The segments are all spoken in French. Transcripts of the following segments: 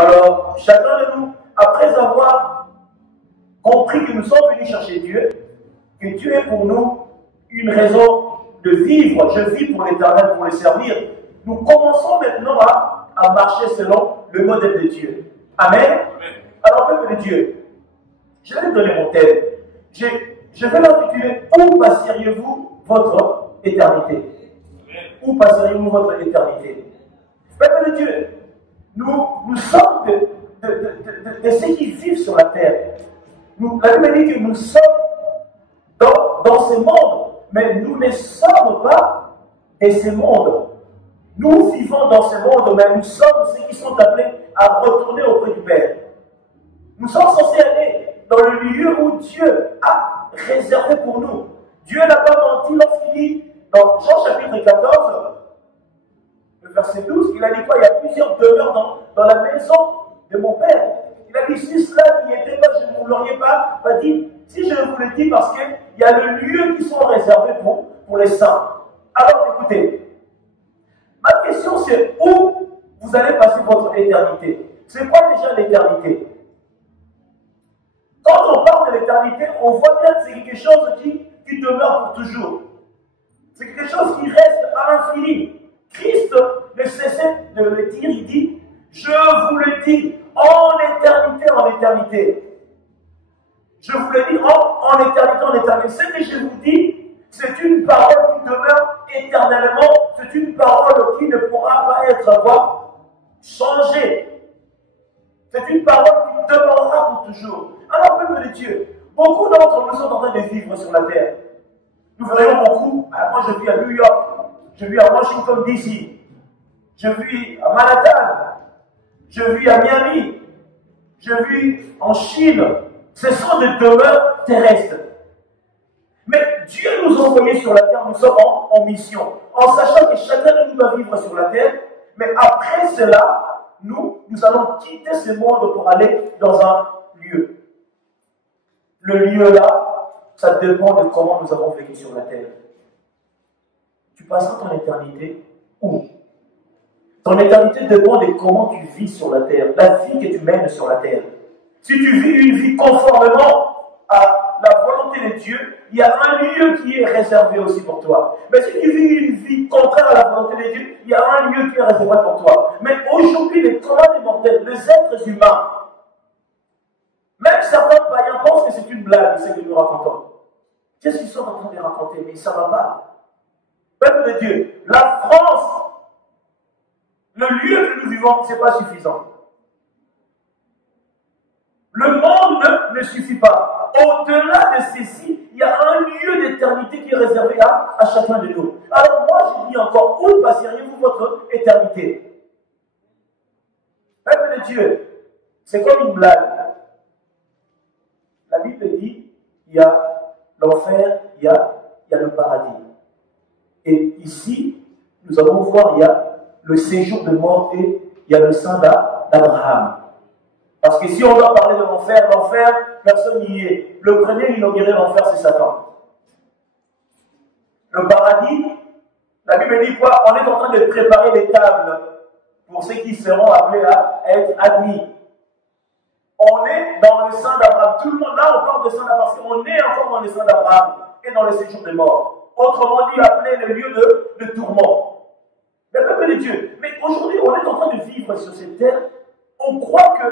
Alors, chacun de nous, après avoir compris que nous sommes venus chercher Dieu, que Dieu est pour nous une raison de vivre, je vis pour l'Éternel, pour le servir, nous commençons maintenant à marcher selon le modèle de Dieu. Amen. Amen. Alors, peuple de Dieu, je vais donner mon thème. Je vais l'intituler « Où passeriez-vous votre éternité ?» Où passeriez-vous votre éternité? Peuple de Dieu, nous sommes de ceux qui vivent sur la terre. La Bible dit que nous sommes dans ce monde, mais nous ne sommes pas de ce monde. Nous vivons dans ce monde, mais nous sommes ceux qui sont appelés à retourner auprès du Père. Nous sommes censés aller dans le lieu où Dieu a réservé pour nous. Dieu n'a pas menti lorsqu'il dit, dans Jean chapitre 14, le verset 12, il a dit quoi? Il y a plusieurs demeures dans la maison de mon Père. Il a dit, si cela n'y était pas, je ne vous l'aurais pas dit. Si je vous le dis, parce qu'il y a le lieu qui sont réservés pour les saints. Alors écoutez, ma question c'est où vous allez passer votre éternité? C'est quoi déjà l'éternité? Quand on parle de l'éternité, on voit bien que c'est quelque chose qui demeure pour toujours. C'est quelque chose qui reste à l'infini. Christ ne cessait de le dire, il dit, je vous le dis, en éternité, en éternité. Je vous le dis en éternité, en éternité. Ce que je vous dis, c'est une parole qui demeure éternellement, c'est une parole qui ne pourra pas être changée. C'est une parole qui demeurera pour toujours. Alors, peuple de Dieu, beaucoup d'entre nous sont en train de vivre sur la terre. Nous voyons beaucoup. Moi, je vis à New York, je vis à Washington DC, je vis à Manhattan, je vis à Miami, je vis en Chine. Ce sont des demeures terrestres. Mais Dieu nous a envoyés sur la terre, nous sommes en mission, en sachant que chacun de nous va vivre sur la terre, mais après cela, nous allons quitter ce monde pour aller dans un lieu. Le lieu là, ça dépend de comment nous avons vécu sur la terre. Tu passeras ton éternité où? Ton éternité dépend de comment tu vis sur la terre, la vie que tu mènes sur la terre. Si tu vis une vie conformément à la volonté de Dieu, il y a un lieu qui est réservé aussi pour toi. Mais si tu vis une vie contraire à la volonté de Dieu, il y a un lieu qui est réservé pour toi. Mais aujourd'hui, les communs des mortels, les êtres humains, même certains païens pensent que c'est une blague, ce que nous racontons. Qu'est-ce qu'ils sont en train de raconter? Mais ça ne va pas. Peuple de Dieu, la France, le lieu que nous vivons, ce n'est pas suffisant. Le monde ne suffit pas. Au-delà de ceci, il y a un lieu d'éternité qui est réservé à chacun de nous. Alors moi, je dis encore, où passeriez-vous votre éternité? Peuple de Dieu, c'est comme une blague. La Bible dit, il y a l'enfer, il y a le paradis. Et ici, nous allons voir, il y a le séjour de mort et il y a le sein d'Abraham. Parce que si on doit parler de l'enfer, personne n'y est. Le premier à inaugurer l'enfer, c'est Satan. Le paradis, la Bible dit quoi? On est en train de préparer les tables pour ceux qui seront appelés à être admis. On est dans le sein d'Abraham. Tout le monde, là, on parle de sein d'Abraham, parce qu'on est encore dans le sein d'Abraham et dans le séjour des morts. Autrement dit, appelé le lieu de tourment. Mais peuple de Dieu, mais aujourd'hui, on est en train de vivre sur cette terre. On croit que,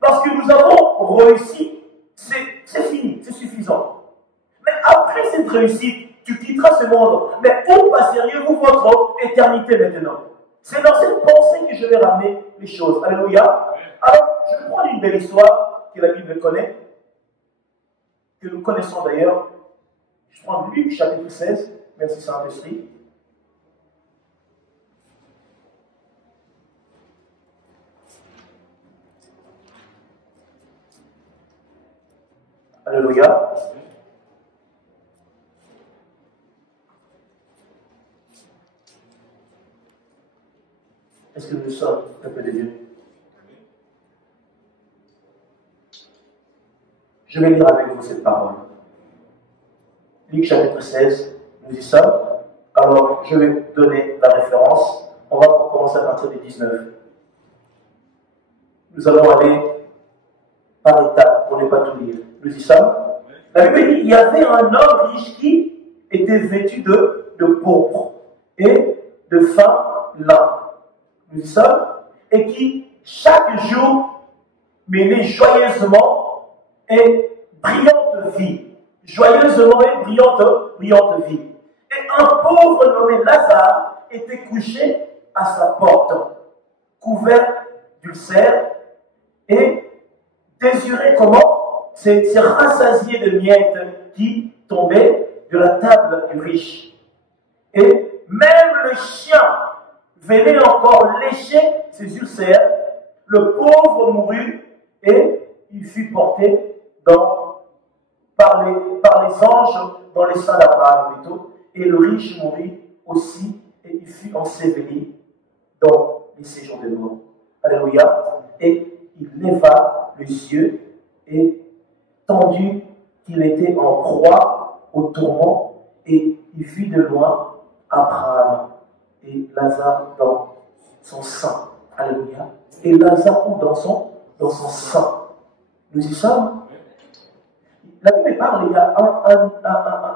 parce que nous avons réussi, c'est fini, c'est suffisant. Mais après cette réussite, tu quitteras ce monde. Mais où passeriez-vous votre éternité maintenant? C'est dans cette pensée que je vais ramener les choses. Alléluia. Alors, je vais prendre une belle histoire que la Bible connaît, que nous connaissons d'ailleurs. Je prends Luc chapitre 16, verset Saint-Esprit. Alléluia. Est-ce que nous sommes peuple de Dieu? Je vais lire avec vous cette parole. Luc chapitre 16, nous y sommes. Alors, je vais donner la référence. On va commencer à partir du 19. Nous allons aller par étapes pour ne pas tout lire. Nous y sommes. La Bible dit, il y avait un homme riche qui était vêtu de pourpre et de fin lin. Nous y sommes. Et qui, chaque jour, menait joyeusement et brillante vie. Joyeusement et brillante vie. Et un pauvre nommé Lazare était couché à sa porte, couvert d'ulcères et désirait comment se rassasier de miettes qui tombaient de la table du riche. Et même le chien venait encore lécher ses ulcères. Le pauvre mourut et il fut porté par les anges dans les seins d'Abraham plutôt. Et le riche mourut aussi et il fut enseveli dans les séjours de mort. Alléluia. Et il leva les yeux et, tendu qu'il était en proie au tourment, et il vit de loin Abraham et Lazare dans son sein. Alléluia. Et Lazare dans son sein. Nous y sommes. La Bible parle, il y a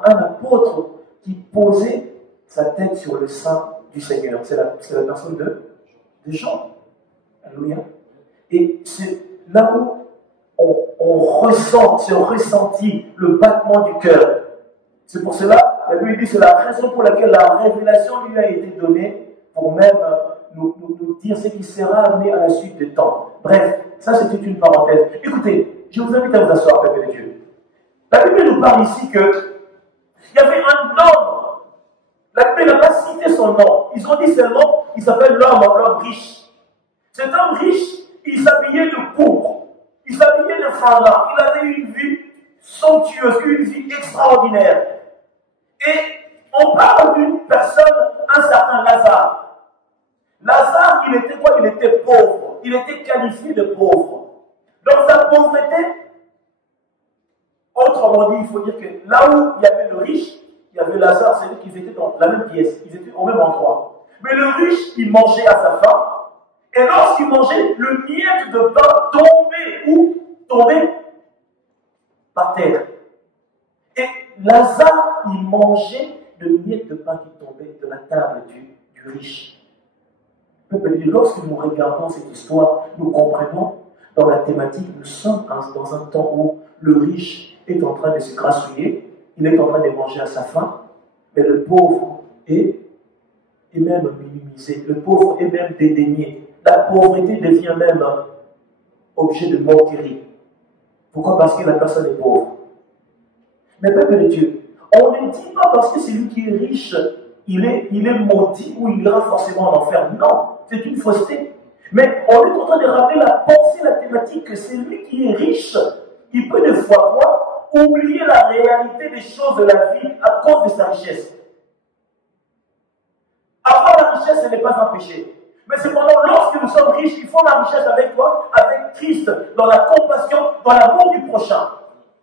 un apôtre qui posait sa tête sur le sein du Seigneur. C'est la personne de Jean. Alléluia. Et c'est là où on ressent, c'est ressenti le battement du cœur. C'est pour cela, la Bible dit, c'est la raison pour laquelle la révélation lui a été donnée pour même nous dire ce qui sera amené à la suite des temps. Bref, ça c'était une parenthèse. Écoutez, je vous invite à vous asseoir, peuple de Dieu. La Bible nous parle ici que il y avait un homme. La Bible n'a pas cité son nom. Ils ont dit seulement, il s'appelle l'homme riche. Cet homme riche, il s'habillait de pourpre. Il s'habillait de fin lin. Il avait une vie somptueuse, une vie extraordinaire. Et on parle d'une personne, un certain Lazare. Lazare, il était quoi? Il était pauvre. Il était qualifié de pauvre. Dans sa pauvreté, autrement dit, il faut dire que là où il y avait le riche, il y avait Lazare, c'est lui qui était dans la même pièce. Ils étaient au même endroit. Mais le riche, il mangeait à sa faim. Et lorsqu'il mangeait, le miette de pain tombait où? Tombait par terre. Et Lazare, il mangeait le miette de pain qui tombait de la table du riche. Lorsque nous regardons cette histoire, nous comprenons dans la thématique, nous sommes dans un temps où le riche est en train de se grassouiller, il est en train de manger à sa faim, mais le pauvre est même minimisé, le pauvre est même dédaigné. La pauvreté devient même objet de moquerie. Pourquoi? Parce que la personne est pauvre. Mais peuple de Dieu, on ne dit pas parce que celui qui est riche, il est maudit ou il ira forcément en enfer. Non, c'est une fausseté. Mais on est en train de ramener la pensée, la thématique que celui qui est riche, il peut des fois quoi? Oublier la réalité des choses de la vie à cause de sa richesse. Avoir la richesse, ce n'est pas un péché. Mais cependant, lorsque nous sommes riches, il faut la richesse avec quoi? Avec Christ, dans la compassion, dans l'amour du prochain.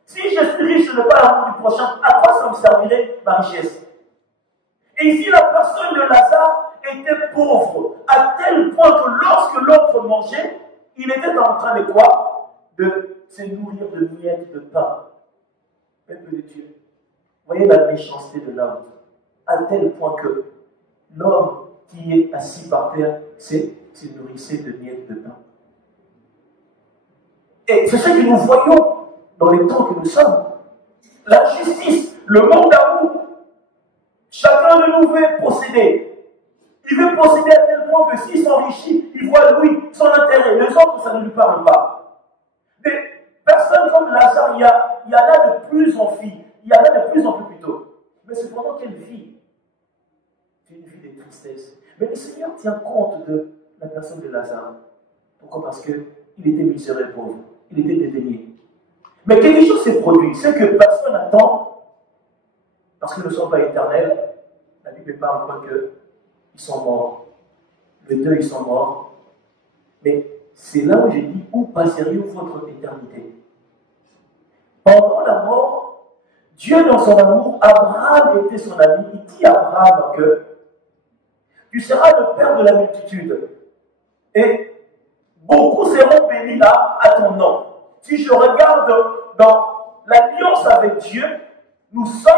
Si je suis riche, je n'ai pas l'amour du prochain, à quoi ça me servirait ma richesse? Et ici, la personne de Lazare était pauvre, à tel point que lorsque l'autre mangeait, il était en train de quoi? De se nourrir de miettes de pain. Peuple de Dieu, voyez la méchanceté de l'homme, à tel point que l'homme qui est assis par terre se nourrissait de miettes de pain. Et c'est ce que nous voyons dans les temps que nous sommes. La justice, le manque d'amour. Chacun de nous veut posséder. Il veut posséder à tel point que s'il s'enrichit, il voit lui, son intérêt. Les autres, ça ne lui parle pas. Des personnes comme Lazare, il y en a de plus en plus. Il y en a de plus en plus plutôt. Mais cependant, quelle vie? C'est une vie de tristesse. Mais le Seigneur tient compte de la personne de Lazare. Pourquoi? Parce qu'il était misérable pauvre. Il était dédaigné. Mais quelque chose s'est produit. C'est que personne n'attend, parce qu'ils ne sont pas éternels. La Bible parle quoi que ils sont morts. Les deux, ils sont morts. Mais c'est là où j'ai dit, où passeriez-vous votre éternité? Pendant la mort, Dieu, dans son amour, Abraham était son ami. Il dit à Abraham que tu seras le père de la multitude. Et beaucoup seront bénis là à ton nom. Si je regarde dans l'alliance avec Dieu, nous sommes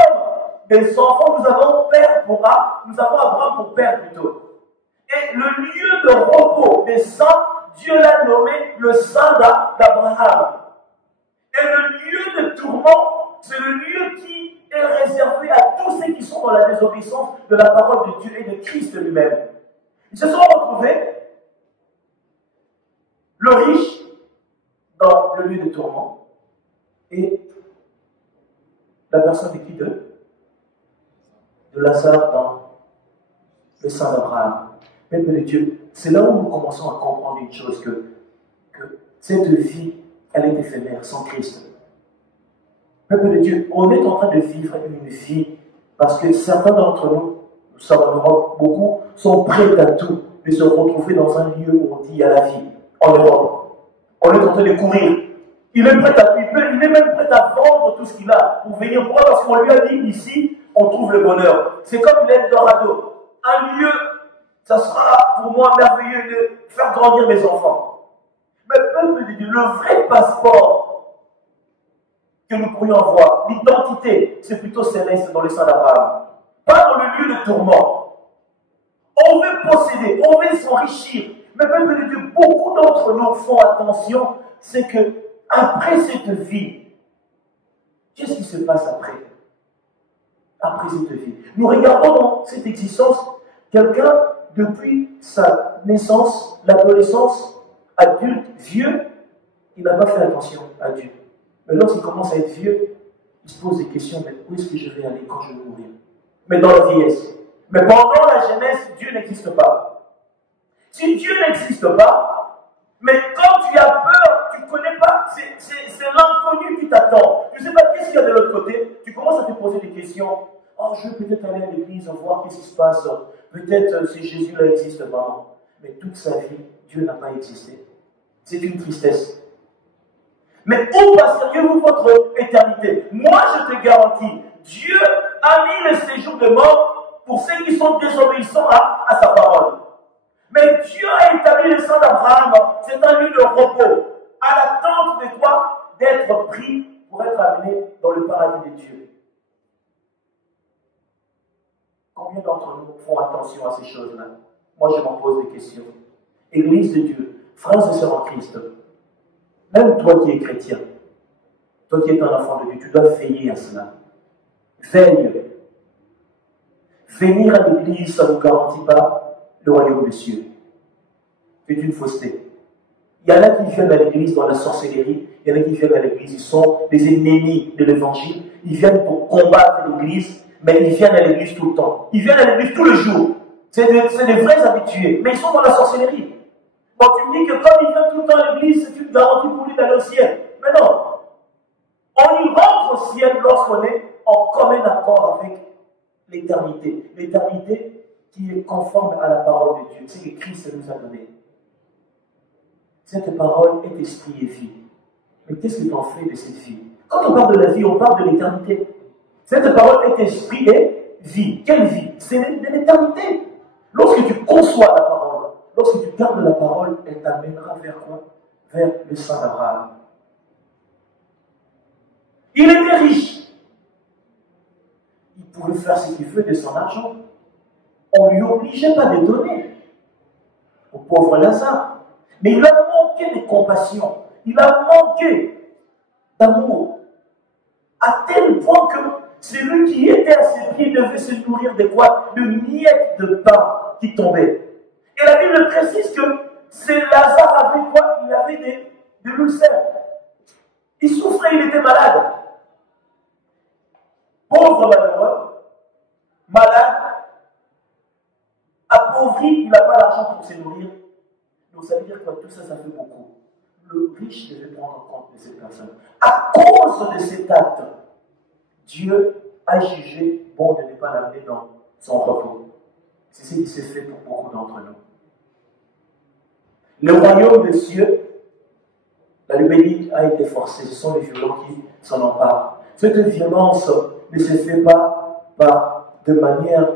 des enfants, nous avons Abraham pour père plutôt. Et le lieu de repos des saints, Dieu l'a nommé le sein d'Abraham. Et le lieu de tourment, c'est le lieu qui est réservé à tous ceux qui sont dans la désobéissance de la parole de Dieu et de Christ lui-même. Ils se sont retrouvés, le riche dans le lieu de tourment et la personne de qui de Lazare dans le sein d'Abraham. Peuple de Dieu, c'est là où nous commençons à comprendre une chose, que cette vie, elle est éphémère, sans Christ. Peuple de Dieu, on est en train de vivre une vie, parce que certains d'entre nous, nous sommes en Europe, beaucoup sont prêts à tout, de se retrouver dans un lieu où on dit il y a la vie, en Europe. On est en train de courir. Il est prêt à tout, il est même prêt à vendre tout ce qu'il a pour venir. Pourquoi? Parce qu'on lui a dit ici, on trouve le bonheur. C'est comme l'Eldorado. Un lieu, ça sera pour moi merveilleux de faire grandir mes enfants. Mais peuple de Dieu, le vrai passeport que nous pourrions avoir, l'identité, c'est plutôt céleste dans le sein d'Abraham. Pas dans le lieu de tourment. On veut posséder, on veut s'enrichir. Mais peuple de Dieu, beaucoup d'entre nous font attention, c'est que après cette vie, qu'est-ce qui se passe après? Après cette vie. Nous regardons dans cette existence, quelqu'un, depuis sa naissance, l'adolescence, adulte, vieux, il n'a pas fait attention à Dieu. Mais lorsqu'il commence à être vieux, il se pose des questions, mais où est-ce que je vais aller quand je vais mourir? Mais dans la vieillesse. Mais pendant la jeunesse, Dieu n'existe pas. Si Dieu n'existe pas, mais quand tu as peur, tu ne connais pas, c'est l'inconnu qui t'attend. Tu ne sais pas qu'est-ce qu'il y a de l'autre côté. Tu commences à te poser des questions. Oh, je vais peut-être aller à l'église, voir qu'est-ce qui se passe. Peut-être si Jésus-là existe vraiment. Mais toute sa vie, Dieu n'a pas existé. C'est une tristesse. Mais où passeriez-vous votre éternité? Moi, je te garantis, Dieu a mis le séjour de mort pour ceux qui sont désobéissants à sa parole. Mais Dieu a établi le sang d'Abraham, c'est un lieu de repos, à l'attente de quoi? D'être pris pour être amené dans le paradis de Dieu. Combien d'entre nous font attention à ces choses-là? Moi, je m'en pose des questions. Église de Dieu, frères et sœurs en Christ, même toi qui es chrétien, toi qui es un enfant de Dieu, tu dois veiller à cela. Veille. Venir à l'église, ça ne nous garantit pas le royaume des cieux. C'est une fausseté. Il y en a qui viennent à l'église dans la sorcellerie, il y en a qui viennent à l'église, ils sont des ennemis de l'évangile, ils viennent pour combattre l'église, mais ils viennent à l'église tout le temps. Ils viennent à l'église tous les jours. C'est des vrais habitués, mais ils sont dans la sorcellerie. Quand tu me dis que comme il vient tout le temps à l'église, c'est une garantie pour lui d'aller au ciel. Mais non. On y rentre au ciel lorsqu'on est en commun accord avec l'éternité. L'éternité qui est conforme à la parole de Dieu. C'est que Christ nous a donné. Cette parole est esprit et vie. Mais qu'est-ce que tu en fais de cette vie? Quand on parle de la vie, on parle de l'éternité. Cette parole est esprit et vie. Quelle vie? C'est de l'éternité. Lorsque tu conçois la parole, lorsque tu gardes la parole, elle t'amènera vers quoi? Vers le sein d'Abraham. Il était riche. Il pouvait faire ce qu'il veut de son argent. On ne lui obligeait pas de donner au pauvre Lazare. Mais il a manqué de compassion. Il a manqué d'amour. À tel point que celui qui était à ses pieds devait se nourrir de quoi? De miettes de pain qui tombaient. Et la Bible précise que Lazare avait quoi? Il avait des ulcères. Il souffrait, il était malade. Pauvre malheureux, malade, appauvri, il n'a pas l'argent pour se nourrir. Donc ça veut dire quoi? Tout ça, ça fait beaucoup. Le riche devait prendre en compte de cette personne. À cause de cet acte, Dieu a jugé bon de ne pas l'amener dans son repos. C'est ce qui s'est fait pour beaucoup d'entre nous. Le royaume des cieux, la rébellion a été forcée. Ce sont les violents qui s'en emparent. Cette violence ne se fait pas de manière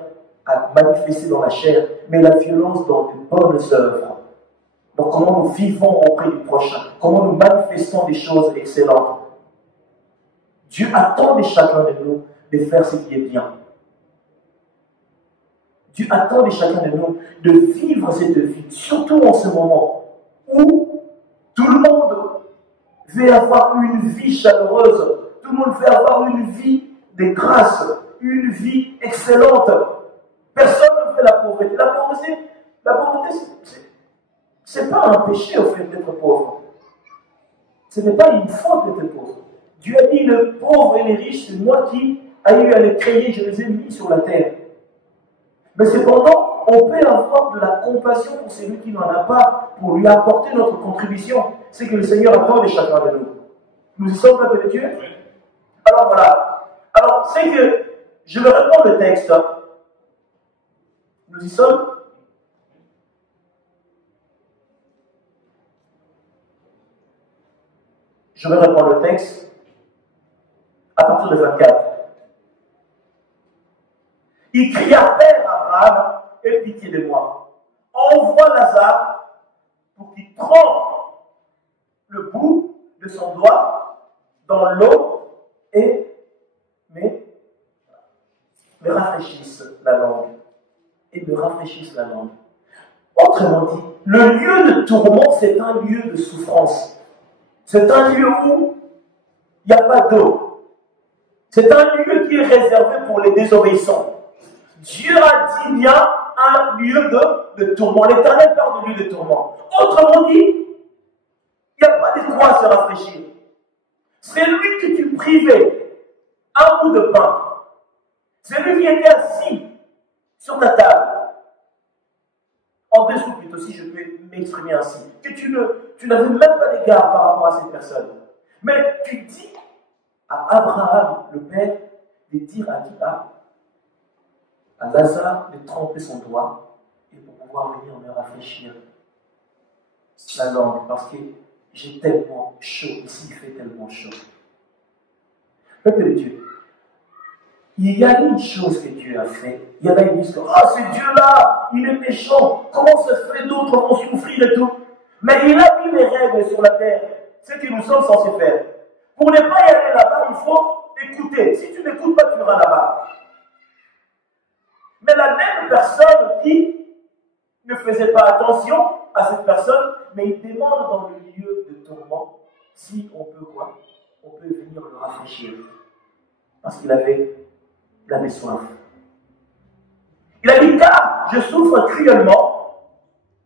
à manifester dans la chair, mais la violence dans de bonnes œuvres. Donc comment nous vivons auprès du prochain, comment nous manifestons des choses excellentes. Dieu attend de chacun de nous de faire ce qui est bien. Dieu attend de chacun de nous de vivre cette vie, surtout en ce moment où tout le monde veut avoir une vie chaleureuse, tout le monde veut avoir une vie de grâce, une vie excellente. Personne ne veut la pauvreté. La pauvreté, c'est pas un péché au fait d'être pauvre. Ce n'est pas une faute d'être pauvre. Dieu a dit, le pauvre et les riches, c'est moi qui ai eu à les créer, je les ai mis sur la terre. Mais cependant, on peut avoir de la compassion pour celui qui n'en a pas, pour lui apporter notre contribution. C'est que le Seigneur attend de chacun de nous. Nous y sommes, peuple de Dieu? Alors voilà. Alors, c'est que, je vais reprendre le texte. Nous y sommes? Je vais reprendre le texte à partir de 24. Il cria, Père Abraham, aie pitié de moi. Envoie Lazare pour qu'il trempe le bout de son doigt dans l'eau et me rafraîchisse la langue. Et me rafraîchisse la langue. Autrement dit, le lieu de tourment, c'est un lieu de souffrance. C'est un lieu où il n'y a pas d'eau. C'est un lieu qui est réservé pour les désobéissants. Dieu a dit il y a un lieu de tourment. L'Éternel parle de lieu de tourment. Autrement dit, il n'y a pas de quoi se rafraîchir. C'est lui que tu privais un bout de pain. C'est lui qui était assis sur ta table. En dessous plutôt, si je peux m'exprimer ainsi. Que tu n'avais même pas d'égard par rapport à cette personne. Mais tu dis à Abraham, le père, de dire à qui à Lazare de tremper son doigt et pour pouvoir venir me rafraîchir la langue parce que j'ai tellement chaud, ici il fait tellement chaud. Peuple de Dieu, il y a une chose que Dieu a fait. Il y en a qui disent que ce Dieu-là, il est méchant, comment ça se fait d'autres vont souffrir et tout. Mais il a mis les règles sur la terre, ce que nous sommes censés faire. Pour ne pas y aller là-bas, il faut écouter. Si tu n'écoutes pas, tu iras là-bas. Mais la même personne qui ne faisait pas attention à cette personne, mais il demande dans le lieu de tourment si on peut quoi? On peut venir le rafraîchir. Parce qu'il avait soif. Il a dit, car je souffre cruellement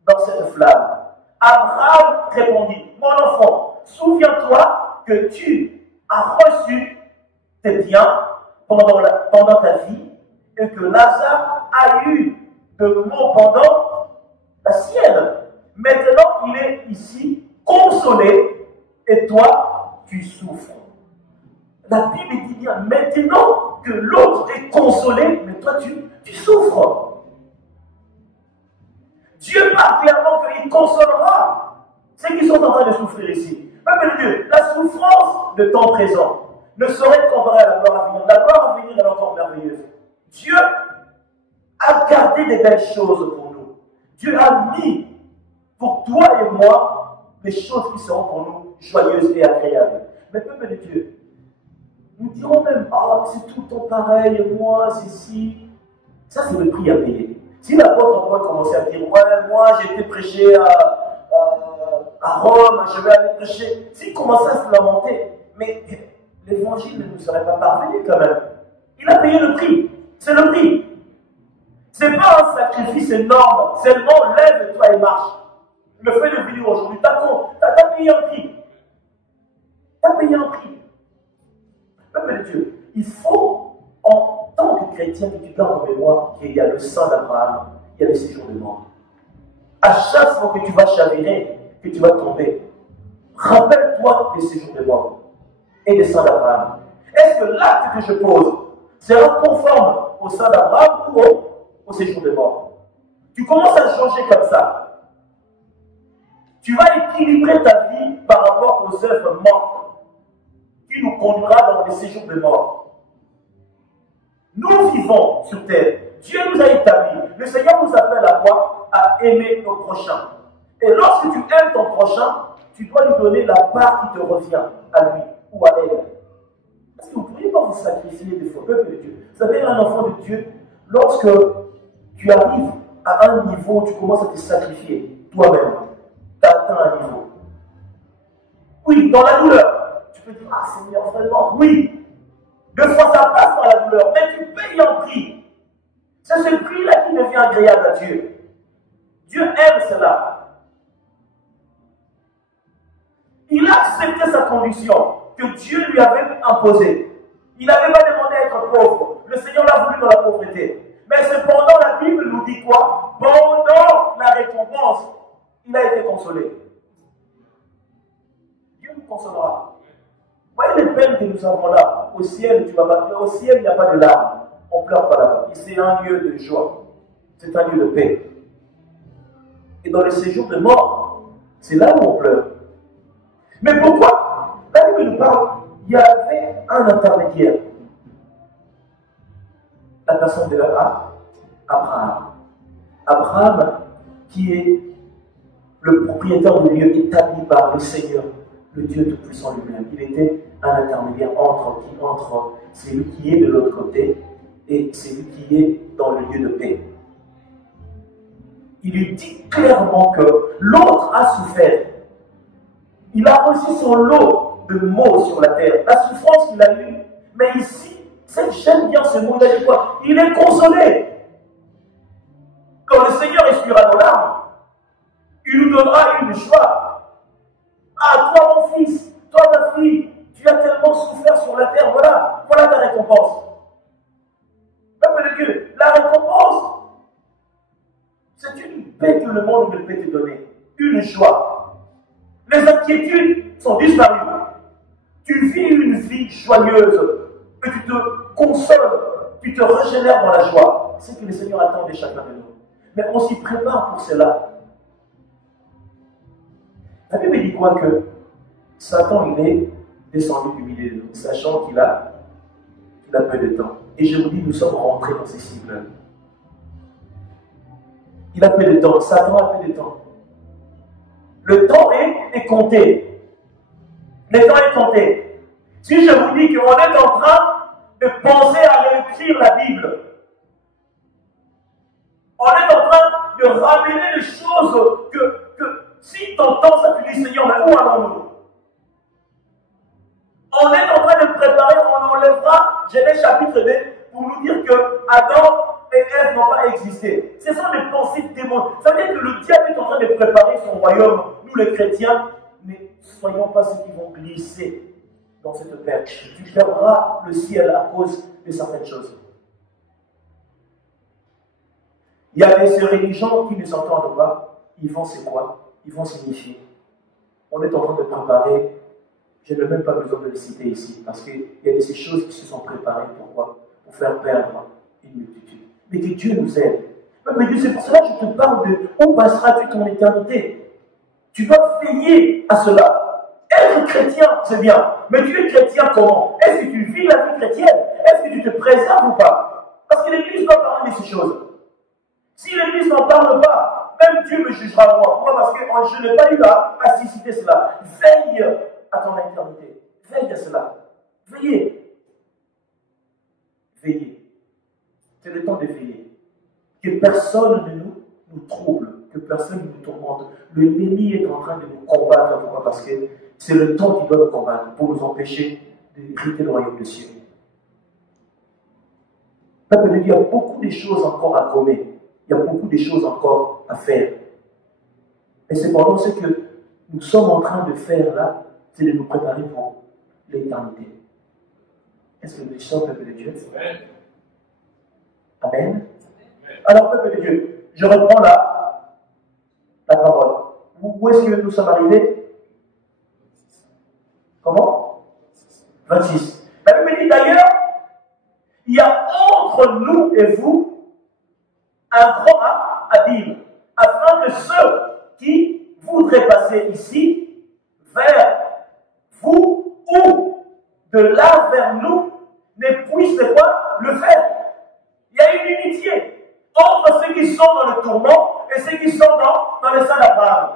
dans cette flamme. Abraham répondit, mon enfant, souviens-toi que tu as reçu tes biens pendant ta vie, et que Lazare a eu de maux pendant la sienne. Maintenant, il est ici consolé et toi, tu souffres. La Bible dit bien, maintenant que l'autre est consolé, mais toi, tu souffres. Dieu parle clairement qu'il consolera ceux qui sont en train de souffrir ici. Peuple de Dieu, la souffrance de temps présent ne saurait être comparée à la gloire à venir. La gloire à venir est encore merveilleuse. Dieu a gardé des belles choses pour nous. Dieu a mis pour toi et moi des choses qui seront pour nous joyeuses et agréables. Mais peuple de Dieu, nous dirons même, c'est tout le temps pareil, moi, c'est si. Ça, c'est le prix à payer. Si l'apôtre Paul commençait à dire, ouais, moi, j'ai été prêché à Rome, je vais aller prêcher. S'il commençait à se lamenter, mais l'évangile ne nous serait pas parvenu quand même. Il a payé le prix. C'est le prix. Ce n'est pas un sacrifice énorme. Seulement, lève-toi et marche. Le fait de vidéo aujourd'hui, tu as payé un prix. Tu as payé un prix. Peuple de Dieu, il faut, en tant que chrétien, que tu gardes en mémoire qu'il y a le sang d'Abraham, il y a le séjour de mort. À chaque fois que tu vas chavirer, que tu vas tomber, rappelle-toi des séjours de mort et des sang d'Abraham. Est-ce que l'acte que je pose sera conforme au sein d'Abraham ou au séjour de mort? Tu commences à changer comme ça. Tu vas équilibrer ta vie par rapport aux œuvres mortes qui nous conduira dans les séjours de mort. Nous vivons sur terre. Dieu nous a établis. Le Seigneur nous appelle à quoi? À aimer nos prochains. Et lorsque tu aimes ton prochain, tu dois lui donner la part qui te revient à lui ou à elle. Est-ce que vous ne pourriez pas vous sacrifier des fois, peuple de Dieu? Vous savez, un enfant de Dieu, lorsque tu arrives à un niveau où tu commences à te sacrifier toi-même, tu as atteint un niveau. Oui, dans la douleur, tu peux dire, ah Seigneur, vraiment, oui. Deux fois ça passe par la douleur, mais tu payes un prix. C'est ce prix-là qui devient agréable à Dieu. Dieu aime cela. Il a accepté sa condition que Dieu lui avait imposée. Il n'avait pas demandé à être pauvre. Le Seigneur l'a voulu dans la pauvreté. Mais cependant, la Bible nous dit quoi? Pendant la récompense, il a été consolé. Dieu nous consolera. Voyez les peines que nous avons là. Au ciel, au ciel, il n'y a pas de larmes. On ne pleure pas là-bas. C'est un lieu de joie. C'est un lieu de paix. Et dans les séjours de mort, c'est là où on pleure. Mais pourquoi? La Bible nous parle, il y avait un intermédiaire. La personne de Abraham. Abraham, qui est le propriétaire du lieu établi par le Seigneur, le Dieu Tout-Puissant lui-même. Il était un intermédiaire entre celui qui est de l'autre côté et celui qui est dans le lieu de paix. Il lui dit clairement que l'autre a souffert. Il a reçu son lot de maux sur la terre, la souffrance qu'il a eue. Mais ici, j'aime bien ce mot, il a dit quoi? Il est consolé. Quand le Seigneur essuiera nos larmes, il nous donnera une joie. Ah, toi mon fils, toi ma fille, tu as tellement souffert sur la terre, voilà ta récompense. Peuple de Dieu, la récompense, c'est une paix que le monde ne peut te donner, une joie. Les inquiétudes sont disparues. Tu vis une vie joyeuse, et tu te consoles, tu te régénères dans la joie. C'est ce que le Seigneur attend de chacun de nous. Mais on s'y prépare pour cela. La Bible dit quoi? Que Satan, il est descendu du milieu de nous, sachant qu'il a peu de temps. Et je vous dis, nous sommes rentrés dans ces cibles. Il a peu de temps, Satan a peu de temps. Le temps est compté. Le temps est compté. Si je vous dis qu'on est en train de penser à réécrire la Bible, on est en train de ramener les choses que si tu entends ça, tu dis Seigneur, mais où allons-nous? On est en train de préparer, on enlèvera Genèse chapitre 2 pour nous dire que Adam et Ève n'ont pas existé. Ce sont des pensées démoniaques. Ça veut dire que le diable est en train de préparer son royaume, nous les chrétiens, mais soyons pas ceux qui vont glisser dans cette perche. Tu perdras le ciel à cause de certaines choses. Il y a ces religions qui ne s'entendent pas. Ils vont c'est quoi? Ils vont signifier. On est en train de préparer. Je n'ai même pas besoin de les citer ici, parce qu'il y a de ces choses qui se sont préparées. Pourquoi? Pour faire perdre une multitude. Mais que Dieu nous aide. Mais Dieu, c'est pour cela que je te parle de où passeras-tu ton éternité? Tu dois veiller à cela. Être chrétien, c'est bien. Mais tu es chrétien comment? Est-ce que tu vis la vie chrétienne? Est-ce que tu te préserves ou pas? Parce que l'Église doit parler de ces choses. Si l'Église n'en parle pas, même Dieu me jugera moi. Pourquoi? Parce que je n'ai pas eu à citer cela. Veille à ton éternité. Veille à cela. Veillez. Veillez. C'est le temps de veiller. Que personne ne nous trouble, que personne ne nous tourmente. L'ennemi est en train de nous combattre. Pourquoi? Parce que c'est le temps qu'il doit nous combattre pour nous empêcher d'hériter le royaume des cieux. Peuple de Dieu, il y a beaucoup de choses encore à commettre. Il y a beaucoup de choses encore à faire. Et cependant, ce que nous sommes en train de faire là, c'est de nous préparer pour l'éternité. Est-ce que nous sommes peuple de Dieu? Amen. Amen. Alors, peuple de Dieu, je reprends la parole. Où est-ce que nous sommes arrivés? Comment? 26. La Bible dit d'ailleurs, il y a entre nous et vous un grand abîme, afin que ceux qui voudraient passer ici vers vous ou de là vers nous ne puissent pas le faire. Il y a une unité entre ceux qui sont dans le tourment et ceux qui sont dans les salles d'Abraham.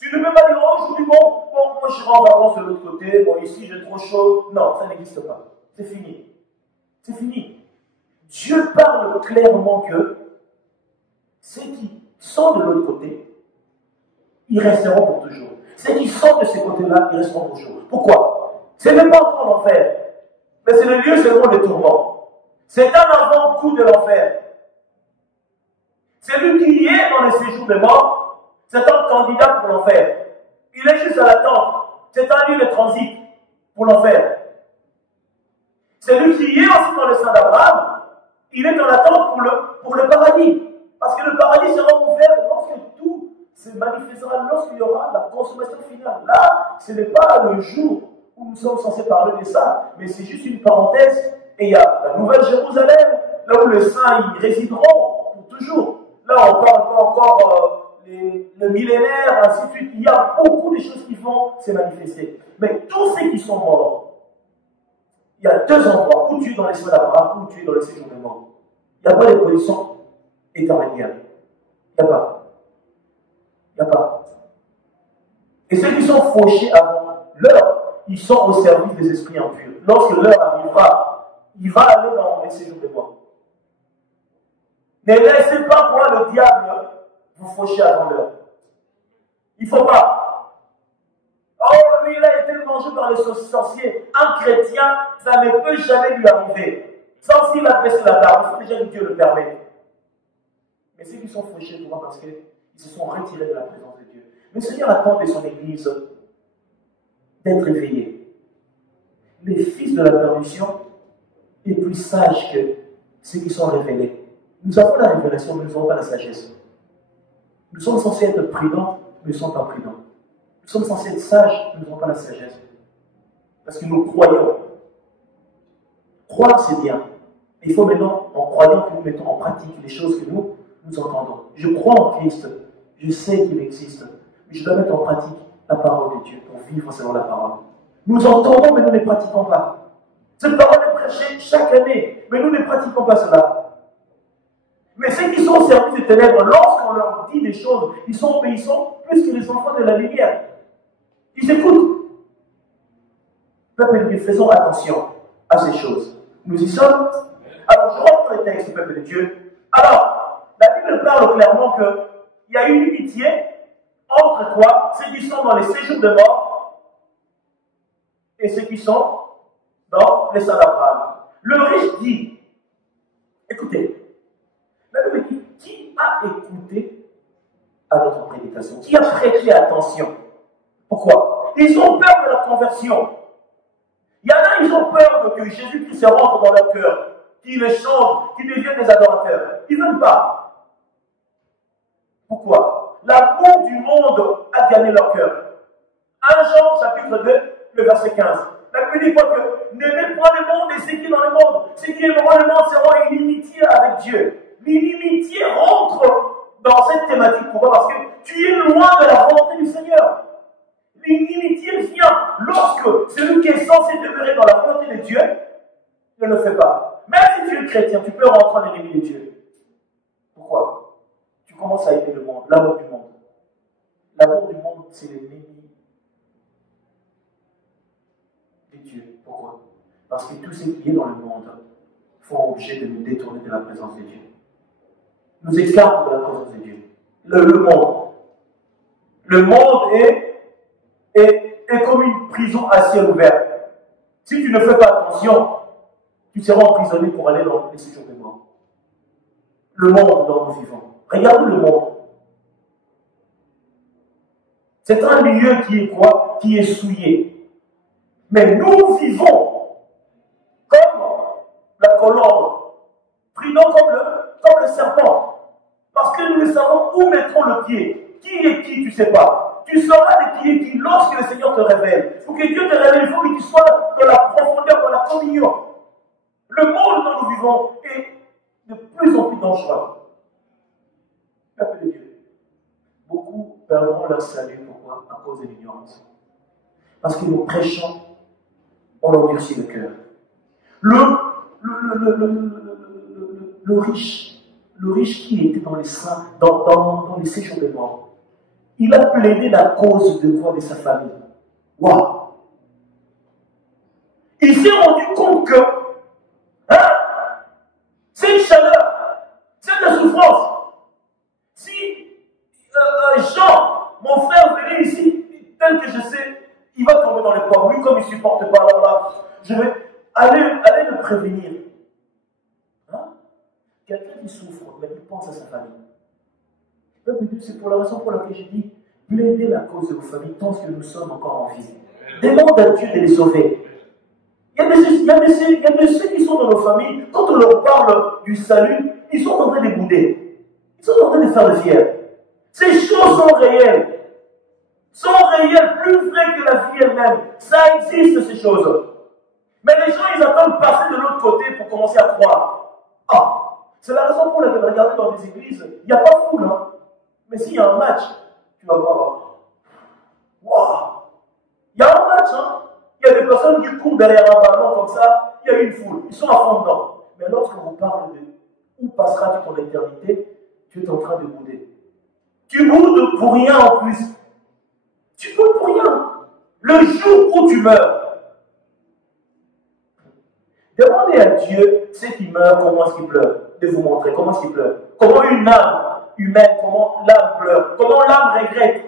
Tu ne peux pas dire, oh, aujourd'hui, bon, moi je rentre en vacances de l'autre côté, bon, ici j'ai trop chaud. Non, ça n'existe pas. C'est fini. C'est fini. Dieu parle clairement que ceux qui sont de l'autre côté, ils resteront pour toujours. Ceux qui sont de ces côtés-là, ils resteront pour toujours. Pourquoi? Ce n'est pas encore l'enfer, mais c'est le lieu seulement de tourment. C'est un avant-goût de l'enfer. Celui qui est dans le séjour des morts, c'est un candidat pour l'enfer. Il est juste à l'attente. C'est un lieu de transit pour l'enfer. Celui qui est aussi dans le sein d'Abraham, il est en attente pour le paradis. Parce que le paradis sera ouvert lorsque tout se manifestera, lorsqu'il y aura la consommation finale. Là, ce n'est pas le jour où nous sommes censés parler de ça, mais c'est juste une parenthèse. Et il y a la Nouvelle Jérusalem, là où les saints y résideront pour toujours. Là, on ne parle pas encore le millénaire, ainsi de suite. Il y a beaucoup de choses qui vont se manifester. Mais tous ceux qui sont morts, il y a deux endroits, où tu es dans les soins d'Abraham, où tu es dans le séjour des morts. Il n'y a pas de position intermédiaire. Il n'y a pas. Il n'y a pas. Et ceux qui sont fauchés avant l'heure, ils sont au service des esprits impurs. Lorsque l'heure arrivera, il va aller dans les séjours des morts. Ne laissez pas pour le diable vous faucher avant l'heure. Il ne faut pas. Oh, lui, il a été mangé par les sorciers. Un chrétien, ça ne peut jamais lui arriver. Sauf s'il a baissé la garde, il faut déjà que Dieu le permette. Mais ceux qui sont fauchés, pourquoi? Parce qu'ils se sont retirés de la présence de Dieu. Le Seigneur attend de son Église d'être éveillés. Les fils de la perdition est plus sage que ceux qui sont révélés. Nous avons la révélation, mais nous n'avons pas la sagesse. Nous sommes censés être prudents, mais nous ne sommes pas prudents. Nous sommes censés être sages, mais nous n'avons pas la sagesse. Parce que nous croyons. Croire, c'est bien. Il faut maintenant, en croyant, que nous mettons en pratique les choses que nous entendons. Je crois en Christ, je sais qu'il existe, mais je dois mettre en pratique la parole de Dieu pour vivre selon la parole. Nous entendons, mais nous ne pratiquons pas. Cette parole est prêchée chaque année, mais nous ne pratiquons pas cela. Mais ceux qui sont au service des ténèbres, lorsqu'on leur dit des choses, ils sont obéissants plus que les enfants de la lumière. Ils écoutent. Peuple de Dieu, faisons attention à ces choses. Nous y sommes. Alors, je reprends le texte du peuple de Dieu. Alors, la Bible parle clairement qu'il y a une unité entre quoi? Ceux qui sont dans les séjours de mort et ceux qui sont dans les saints d'Abraham. Le riche dit, écoutez, la Bible dit, qui a écouté à notre prédication? Qui a prêté attention? Pourquoi? Ils ont peur de la conversion. Il y en a, ils ont peur que Jésus-Christ se rentre dans leur cœur, qu'ils les changent, qu'ils deviennent des adorateurs. Ils ne veulent pas. Pourquoi? L'amour du monde a gagné leur cœur. 1 Jean, chapitre 2, le verset 15. La Bible dit quoi? Que n'aimez pas le monde et ce qui est dans le monde. Ceux qui aimeront le monde seront en inimitié avec Dieu. L'inimitié rentre dans cette thématique. Pourquoi? Parce que tu es loin de la volonté du Seigneur. L'inimitié vient lorsque celui qui est censé demeurer dans la volonté de Dieu ne le fait pas. Même si tu es chrétien, tu peux rentrer en ennemi de Dieu. Pourquoi? Tu commences à aimer le monde, l'amour du monde. L'amour du monde, c'est l'ennemi de Dieu. Pourquoi? Parce que tout ce qui est dans le monde font objet de nous détourner de la présence de Dieu. Nous écartent de la présence de Dieu. Le monde. Le monde est comme une prison à ciel ouvert. Si tu ne fais pas attention, tu seras emprisonné pour aller dans les séjours des morts. Le monde dont nous vivons. Regardez le monde. C'est un lieu qui est quoi? Qui est souillé. Mais nous vivons comme la colombe, prudents comme le serpent. Parce que nous ne savons où mettrons le pied. Qui est qui, tu ne sais pas. Tu sauras de qui est qui lorsque le Seigneur te révèle. Pour que Dieu te révèle, il faut que tu sois dans la profondeur, dans la communion. Le monde dont nous vivons est de plus en plus dangereux. Peuple de Dieu. Beaucoup perdront leur salut. Pourquoi? À cause de l'ignorance. Parce que nous prêchons, on endurcit le cœur. Le riche qui était dans les saints, dans les séjours des morts, Il a plaidé la cause de quoi? De sa famille. Waouh! Il s'est rendu compte que hein, c'est une chaleur, c'est de la souffrance. Si Jean, mon frère, venait ici, tel que je sais, il va tomber dans les pommes. Lui, comme il ne supporte pas, alors là, je vais aller le prévenir. Hein? Quelqu'un qui souffre, mais il pense à sa famille. C'est pour la raison pour laquelle j'ai dit, plaidez la cause de vos familles tant que nous sommes encore en vie. Demande à Dieu de les sauver. Il y a de ceux qui sont dans nos familles, quand on leur parle du salut, ils sont en train de bouder. Ils sont en train de faire le fier. Ces choses sont réelles. Plus vraies que la vie elle-même. Ça existe, ces choses. Mais les gens, ils attendent passer de l'autre côté pour commencer à croire. Ah, c'est la raison pour laquelle, regardez dans les églises, il n'y a pas foule, hein. Mais s'il y a un match, tu vas voir. Waouh! Il y a un match, hein. Il y a des personnes qui courent derrière un ballon comme ça, il y a une foule, ils sont à fond dedans. Mais lorsqu'on vous parle de où passeras-tu ton éternité, tu es en train de bouder. Tu boudes pour rien en plus. Tu boudes pour rien. Le jour où tu meurs, demandez à Dieu, ceux qui meurent, comment est-ce qu'ils pleurent, de vous montrer comment est-ce qu'ils pleurent. Comment une âme humaine, comment l'âme pleure, comment l'âme regrette.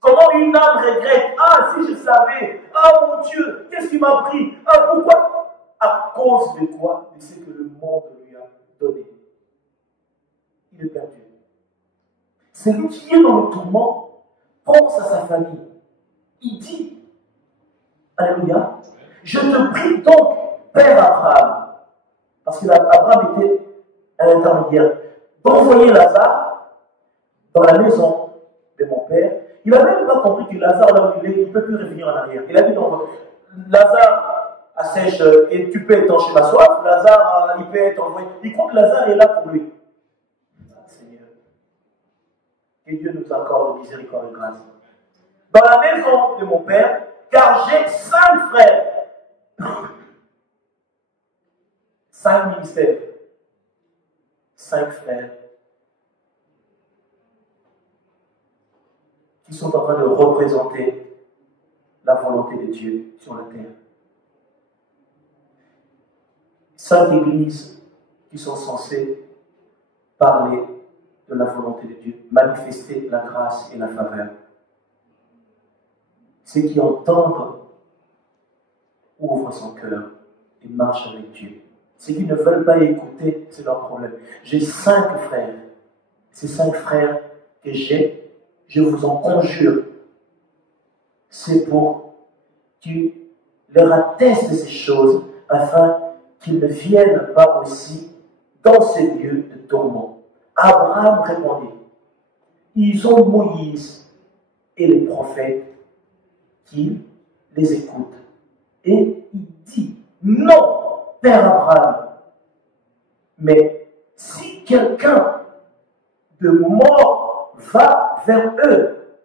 Comment une âme regrette? Ah, si je savais. Ah, mon Dieu, qu'est-ce qui m'a pris? Ah, pourquoi? À cause de quoi? De ce que le monde lui a donné. Il est perdu. Celui qui est dans le tourment pense à sa famille. Il dit, alléluia, je te prie donc, Père Abraham, parce que Abraham était un intermédiaire, d'envoyer Lazare dans la maison de mon père. Il n'a même pas compris que Lazare, là où il est, il ne peut plus revenir en arrière. Il a dit donc, Lazare assèche et tu peux étancher ma soif. Lazare, il peut être envoyé. Il croit que Lazare est là pour lui. Ah, Seigneur, que Dieu nous accorde miséricorde et grâce. Dans la maison de mon père, car j'ai 5 frères. 5 ministères. 5 frères. Qui sont en train de représenter la volonté de Dieu sur la terre. 5 églises qui sont censées parler de la volonté de Dieu, manifester la grâce et la faveur. Ceux qui entendent ouvrent son cœur et marchent avec Dieu. Ceux qui ne veulent pas écouter, c'est leur problème. J'ai 5 frères. Ces 5 frères que j'ai, je vous en conjure, c'est pour que tu leur attestes de ces choses afin qu'ils ne viennent pas aussi dans ces lieux de tourment. Abraham répondit, ils ont Moïse et les prophètes qui les écoutent. Et il dit, non, Père Abraham, mais si quelqu'un de mort va vers eux,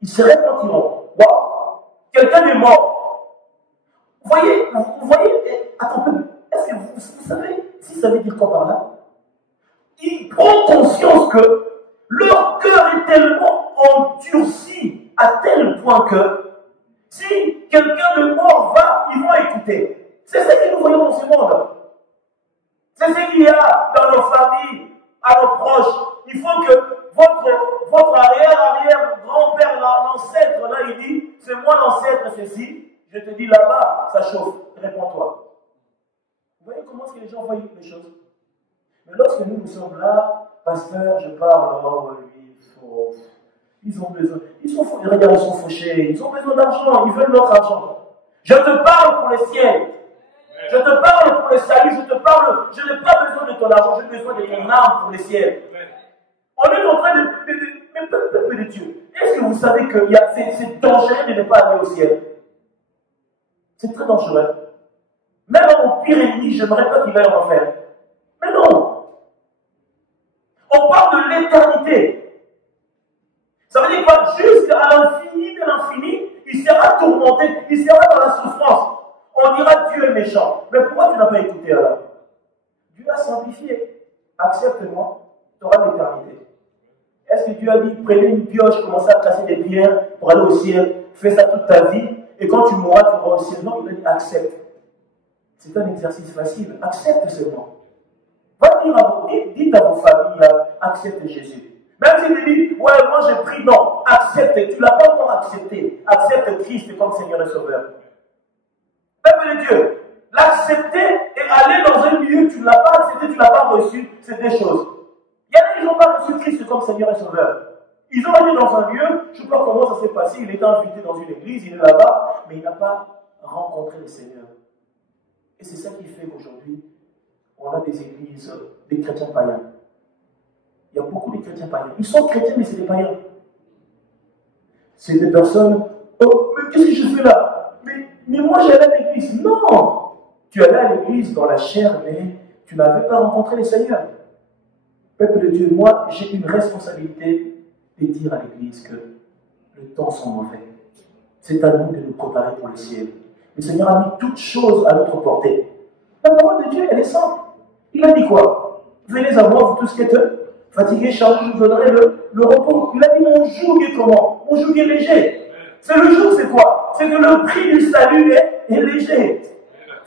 ils se repentiront. Waouh! Quelqu'un est mort. Vous voyez, attendez, est-ce que vous savez si ça veut dire quoi par là? Ils prennent conscience que leur cœur est tellement endurci à tel point que si quelqu'un de mort va, ils vont écouter. C'est ce que nous voyons dans ce monde. C'est ce qu'il y a dans nos familles, à nos proches. Il faut que votre arrière-grand-père, l'ancêtre, là, il dit, c'est moi l'ancêtre, ceci. Je te dis là-bas, ça chauffe. Réponds-toi. Vous voyez comment est-ce que les gens voient les choses? Mais lorsque nous sommes là, pasteur, je parle, oh, lui, ils ont besoin. Regarde, ils sont fauchés. Ils ont besoin d'argent. Ils veulent notre argent. Je te parle pour le ciel. Je te parle pour le salut. Je te parle. Je n'ai pas besoin de ton argent. J'ai besoin de ton âme pour le ciel. On est en train de peuple de Dieu. Est-ce que vous savez que c'est dangereux de ne pas aller au ciel? C'est très dangereux. Même à mon pire ennemi, je n'aimerais pas qu'il aille en enfer. Mais non. On parle de l'éternité. Ça veut dire quoi? Jusqu'à l'infini de l'infini, il sera tourmenté, il sera dans la souffrance. On dira Dieu est méchant. Mais pourquoi tu n'as pas écouté alors? Dieu a simplifié. Accepte-moi, tu auras l'éternité. Est-ce que Dieu a dit, prenez une pioche, commencez à casser des pierres pour aller au ciel, fais ça toute ta vie, et quand tu mourras, tu vas au ciel? Non, il a dit, accepte. C'est un exercice facile, accepte seulement. Dites à vos familles, acceptez Jésus. Même si tu dis, ouais, moi j'ai pris, non, accepte, tu ne l'as pas encore accepté. Accepte Christ comme Seigneur et Sauveur. Peuple de Dieu, l'accepter et aller dans un lieu, tu ne l'as pas accepté, tu ne l'as pas reçu, c'est des choses. Il y en a qui n'ont pas reçu Christ comme Seigneur et Sauveur. Ils ont été dans un lieu, je ne sais pas comment ça s'est passé, il était invité dans une église, il est là-bas, mais il n'a pas rencontré le Seigneur. Et c'est ça qui fait qu'aujourd'hui, on a des églises, des chrétiens païens. Il y a beaucoup de chrétiens païens. Ils sont chrétiens, mais c'est des païens. C'est des personnes, oh, mais qu'est-ce que je fais là? Mais moi j'allais à l'église. Non! Tu allais à l'église dans la chair, mais tu n'avais pas rencontré le Seigneur. Peuple de Dieu, moi j'ai une responsabilité de dire à l'église que les temps sont mauvais. C'est à nous de nous préparer pour le ciel. Le Seigneur a mis toutes choses à notre portée. La parole de Dieu, elle est simple. Il a dit quoi? Venez à moi, vous tous qui êtes fatigués, chargés, je vous donnerai le repos. Il a dit, mon joug est comment? Mon joug est léger. C'est le joug, c'est quoi? C'est que le prix du salut est léger.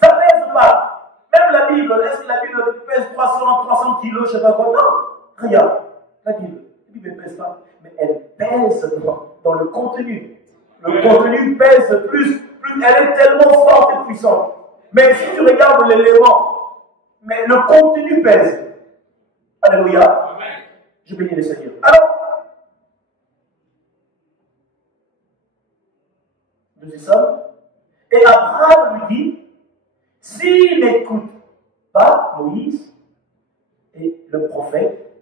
Ça ne pèse pas. Même la Bible, est-ce que la Bible pèse 300 kilos, je ne sais pas quoi? Non. Regarde, la Bible ne pèse pas. Mais elle pèse dans le contenu. Le contenu pèse plus. Elle est tellement forte et puissante. Mais si tu regardes l'élément, mais le contenu pèse. Alléluia. Je bénis le Seigneur. Alors, nous y sommes. Et Abraham lui dit, s'il n'écoute pas Moïse et le prophète,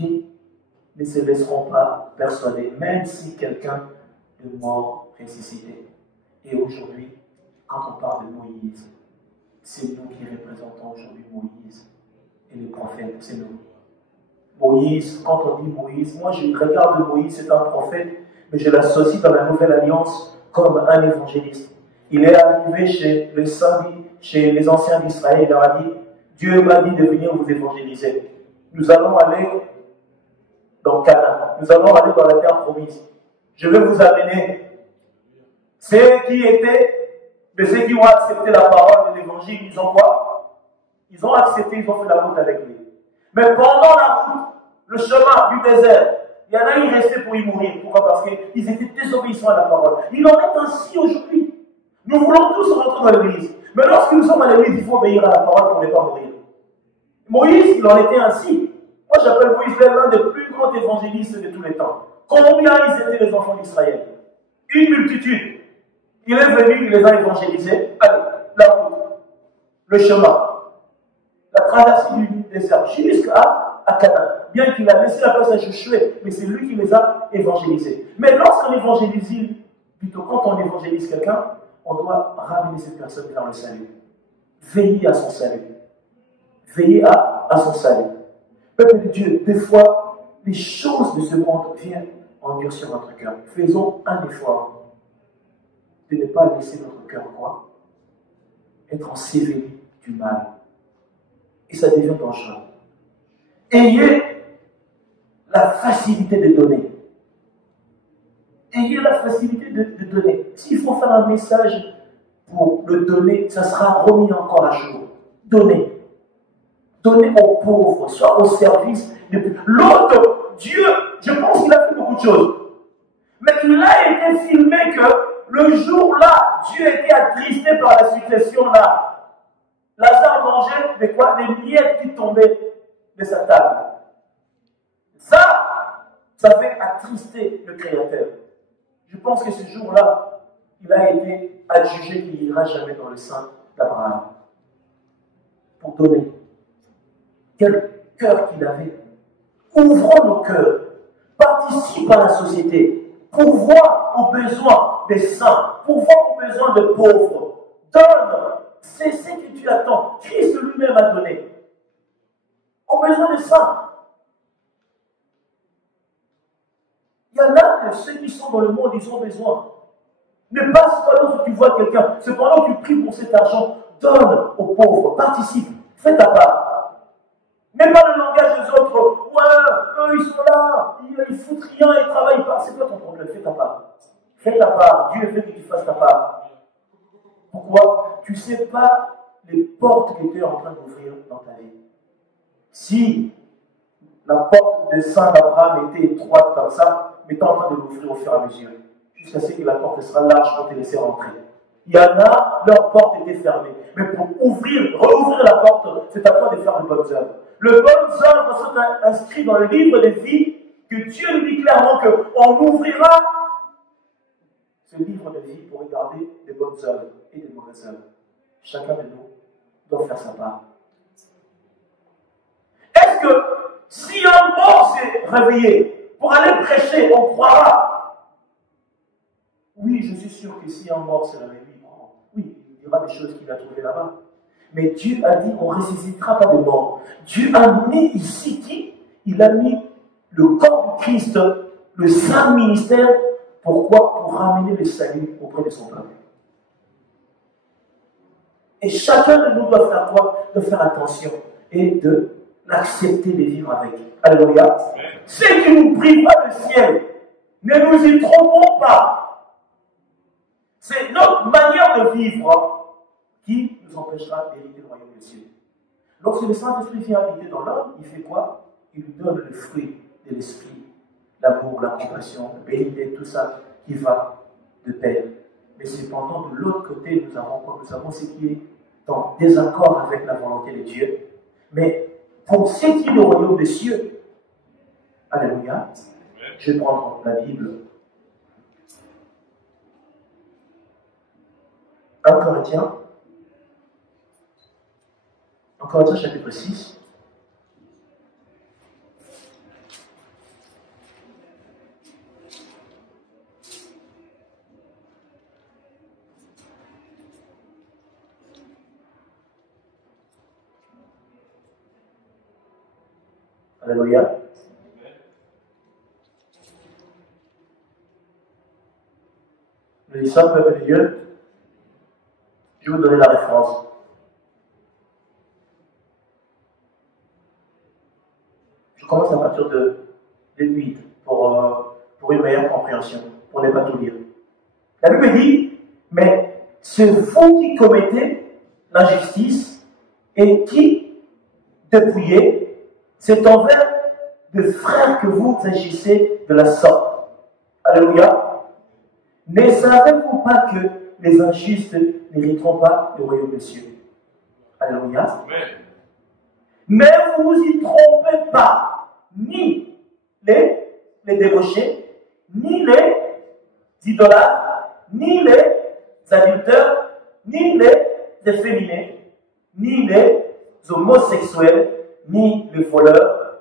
ils ne se laisseront pas persuader, même si quelqu'un est mort ressuscité. Et aujourd'hui, quand on parle de Moïse, c'est nous qui représentons aujourd'hui Moïse et les prophètes, c'est nous. Moïse, quand on dit Moïse, moi je regarde Moïse, c'est un prophète, mais je l'associe dans la Nouvelle Alliance comme un évangéliste. Il est arrivé chez les anciens d'Israël, il leur a dit, Dieu m'a dit de venir vous évangéliser. Nous allons aller dans Canaan, nous allons aller dans la terre promise. Je vais vous amener ceux qui ont accepté la parole de l'évangile, ils ont quoi? Ils ont accepté, ils ont fait la route avec lui. Mais pendant la route, le chemin du désert, il y en a qui restaient pour y mourir. Pourquoi? Parce qu'ils étaient désobéissants à la parole. Il en est ainsi aujourd'hui. Nous voulons tous rentrer dans l'église. Mais lorsque nous sommes à l'église, il faut obéir à la parole pour ne pas mourir. Moïse, il en était ainsi. Moi, j'appelle Moïse l'un des plus grands évangélistes de tous les temps. Combien ils étaient les enfants d'Israël? Une multitude. Il est venu, il les a évangélisés. Allez, la route, le chemin, la traversée du désert jusqu'à Canaan. Bien qu'il a laissé la place à Josué, mais c'est lui qui les a évangélisés. Mais lorsqu'on évangélise, plutôt quand on évangélise quelqu'un, on doit ramener cette personne vers le salut. Veiller à son salut. Veiller à son salut. Peuple de Dieu, des fois, les choses de ce monde viennent endurcir notre cœur. Faisons un effort de ne pas laisser notre cœur quoi? Être enseveli du mal. Et ça devient dangereux. Ayez la facilité de donner. Ayez la facilité de donner. S'il faut faire un message pour le donner, ça sera remis encore à jour. Donnez. Donnez aux pauvres, soit au service de l'autre. Dieu, je pense qu'il a fait beaucoup de choses. Mais il a été filmé que le jour-là, Dieu était attristé par la situation-là. Lazare mangeait des quoi? Des miettes qui tombaient de sa table. Ça fait attrister le Créateur. Je pense que ce jour-là, il a été adjugé qu'il n'ira jamais dans le sein d'Abraham. Pour donner. Quel cœur qu'il avait. Ouvrons nos cœurs. Participe à la société. Pourvois aux besoins des saints. Pourvois aux besoins des pauvres. Donne. C'est ce que tu attends. Christ lui-même a donné. Aux besoins des saints. Il y en a que ceux qui sont dans le monde, ils ont besoin. Ne passe pas lorsque tu vois quelqu'un. Cependant, tu pries pour cet argent. Donne aux pauvres. Participe. Fais ta part. N'aie pas le langage des autres. Ouais, ils sont là, ils foutent rien, ils travaillent pas. C'est quoi ton problème? Fais ta part. Fais ta part. Dieu veut que tu fasses ta part. Pourquoi? Tu ne sais pas les portes que tu es en train d'ouvrir dans ta vie. Si la porte de Saint Abraham était étroite comme ça, mais tu es en train de l'ouvrir au fur et à mesure, jusqu'à ce que la porte sera large pour te laisser rentrer. Il y en a, leur porte était fermée. Mais pour rouvrir la porte, c'est à toi de faire de bonnes œuvres. Les bonnes œuvres sont inscrites dans le livre de vie que Dieu nous dit clairement qu'on ouvrira ce livre de vie pour regarder des bonnes œuvres et des mauvaises œuvres. Chacun de nous doit faire sa part. Est-ce que si un mort s'est réveillé pour aller prêcher, on croira? Oui, je suis sûr que si un mort s'est réveillé, oui, il y aura des choses qu'il a trouvées là-bas. Mais Dieu a dit qu'on ne ressuscitera pas de mort. Dieu a mis ici qui? Il a mis le corps du Christ, le saint ministère. Pourquoi? Pour ramener le salut auprès de son peuple. Et chacun de nous doit faire quoi? De faire attention et de l'accepter de vivre avec. Alléluia. Ce qui nous privera le ciel, ne nous y trompons pas. C'est notre manière de vivre qui nous empêchera d'hériter le royaume des cieux. Lorsque le Saint-Esprit vient habiter dans l'homme, il fait quoi? Il lui donne le fruit de l'esprit, l'amour, la compassion, la bénédiction, tout ça qui va de pair. Mais cependant, de l'autre côté, nous avons ce qui est en désaccord avec la volonté de Dieu. Mais pour ce qui est du royaume des cieux, alléluia, je vais prendre la Bible. 1 Corinthiens chapitre 6. Alléluia. Nous disons, peuple de Dieu, je vais vous donner la référence. Je commence à partir de 8 pour une meilleure compréhension, pour ne pas tout lire. La Bible dit, mais c'est vous qui commettez l'injustice et qui dépouillez, c'est envers des frères que vous agissez de la sorte. Alléluia. Ne savez-vous pas que les injustes n'hériteront pas du royaume des cieux? Alléluia. Ne vous y trompez pas, ni les débauchés, ni les idolâtres, ni les adultères, ni les efféminés, ni les homosexuels, ni les voleurs,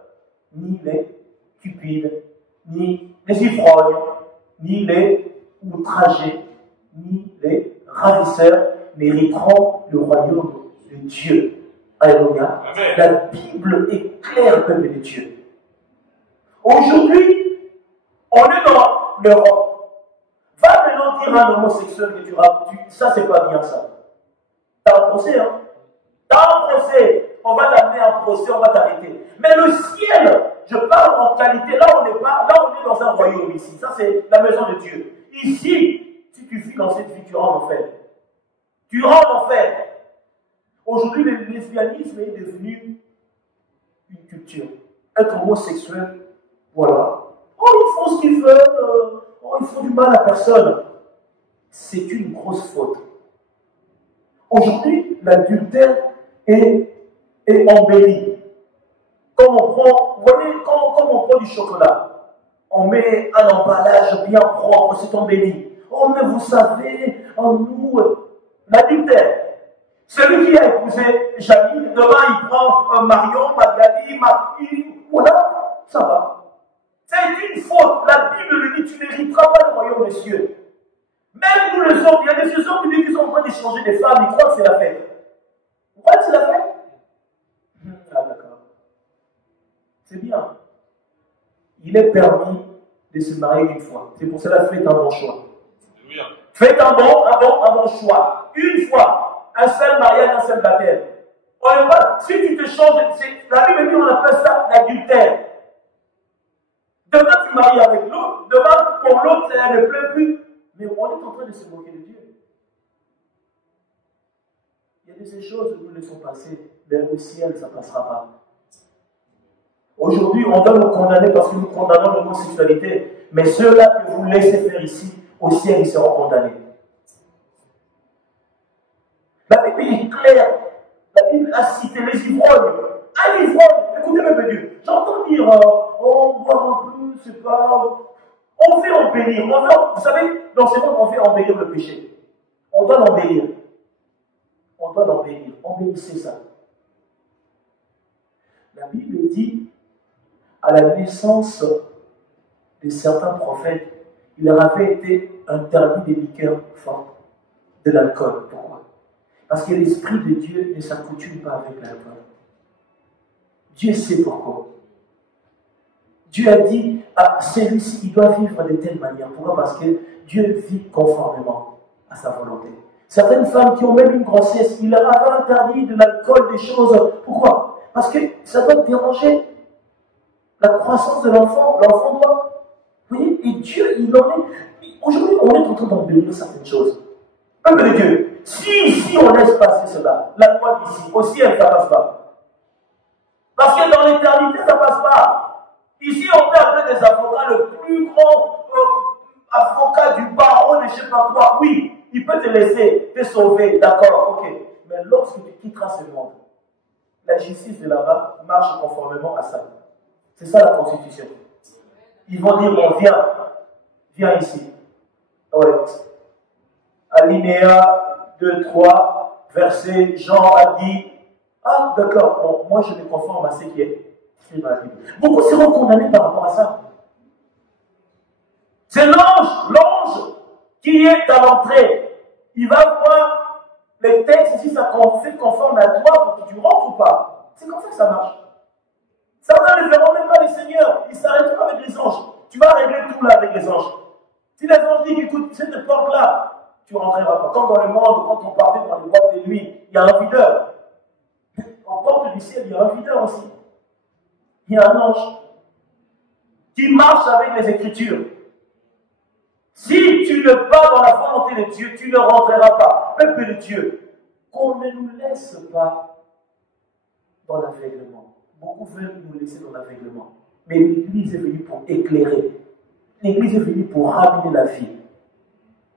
ni les cupides, ni les ivrognes, ni les outragés, ni les ravisseurs n'hériteront le royaume de Dieu. Alléluia. La Bible est claire, peuple de Dieu. Aujourd'hui, on est dans l'Europe. Va maintenant dire à un homosexuel que ça c'est pas bien ça. T'as un procès, hein? T'as un procès. On va t'amener un procès, on va t'arrêter. Mais le ciel, je parle en qualité, là on est dans un royaume ici. Ça c'est la maison de Dieu. Ici, si tu vis dans cette vie, tu rentres en enfer. Tu rentres en enfer. Aujourd'hui, le lesbianisme est devenu une culture. Être homosexuel, voilà. Oh, ils font ce qu'ils veulent, ils font du mal à personne. C'est une grosse faute. Aujourd'hui, l'adultère est embelli. Comme on prend, vous voyez, comme on prend du chocolat, on met un emballage bien propre, c'est embelli. Oh, mais vous savez, nous, l'adultère. Celui qui a épousé Jamil, demain il prend Marion, Magali, voilà, ça va. C'est une faute. La Bible le dit, tu n'hériteras pas le royaume des cieux. Même nous les hommes, il y a des hommes qui sont en train d'échanger des femmes, ils croient que c'est la fête. Vous croyez que c'est la fête? Ah d'accord. C'est bien. Il est permis de se marier une fois. C'est pour cela faites un bon choix. Faites un bon choix. Une fois. Un seul mariage, un seul baptême. Si tu te changes, la Bible dit on appelle ça l'adultère. Demain, tu maries avec l'autre. Demain, pour l'autre, ça ne plaît plus. Mais on est en train de se moquer de Dieu. Il y a des choses que nous laissons passer, mais au ciel, ça ne passera pas. Aujourd'hui, on doit nous condamner parce que nous condamnons l'homosexualité. Mais ceux-là que vous laissez faire ici, au ciel, ils seront condamnés. La Bible est claire. La Bible a cité les ivrognes. Un ivrogne, écoutez mes Dieu. J'entends dire, on boit un peu, c'est pas. On fait embellir. Vous savez, dans ce monde, on fait embellir le péché. On doit l'embellir. On doit l'embellir. Embellissez ça. La Bible dit, à la naissance de certains prophètes, il leur avait été interdit des liqueurs fortes, de l'alcool. Pourquoi? Parce que l'Esprit de Dieu ne s'accoutume pas avec l'alcool. Dieu sait pourquoi. Dieu a dit à celui-ci, il doit vivre de telle manière. Pourquoi? Parce que Dieu vit conformément à sa volonté. Certaines femmes qui ont même une grossesse, il leur avait interdit de l'alcool, des choses. Pourquoi? Parce que ça doit déranger la croissance de l'enfant. L'enfant doit... Vous voyez, et Dieu, il en est... Aujourd'hui, on est en train d'embellir certaines choses. Peuple de Dieu, si on laisse passer cela, la loi d'ici, au ciel, ça ne passe pas. Parce que dans l'éternité, ça ne passe pas. Ici, on peut appeler des avocats le plus grand avocat du barreau de je ne sais pas quoi. Oui, il peut te laisser te sauver, d'accord, ok. Mais lorsque tu quitteras ce monde, la justice de là-bas marche conformément à ça. C'est ça la Constitution. Ils vont dire, bon, viens ici. Ouais. Alinéa 2, 3, verset, Jean a dit, ah d'accord, bon, moi je me conforme à ce qui est écrit dans la Bible. Beaucoup seront condamnés par rapport à ça. C'est l'ange qui est à l'entrée. Il va voir les textes, si ça fait conforme à toi pour que tu rentres ou pas. C'est comme ça que ça marche. Certains ne verront même pas les seigneurs, ils s'arrêteront avec les anges. Tu vas régler tout là avec les anges. Si les anges disent, écoute, cette porte-là, tu ne rentreras pas. Comme dans le monde, quand on partait dans les boîtes de nuit, il y a un videur. En porte du ciel, il y a un videur aussi. Il y a un ange qui marche avec les Écritures. Si tu ne vas dans la volonté de Dieu, tu ne rentreras pas. Peuple de Dieu, qu'on ne nous laisse pas dans l'aveuglement. Beaucoup veulent nous laisser dans l'aveuglement. Mais l'Église est venue pour éclairer. L'Église est venue pour ramener la vie.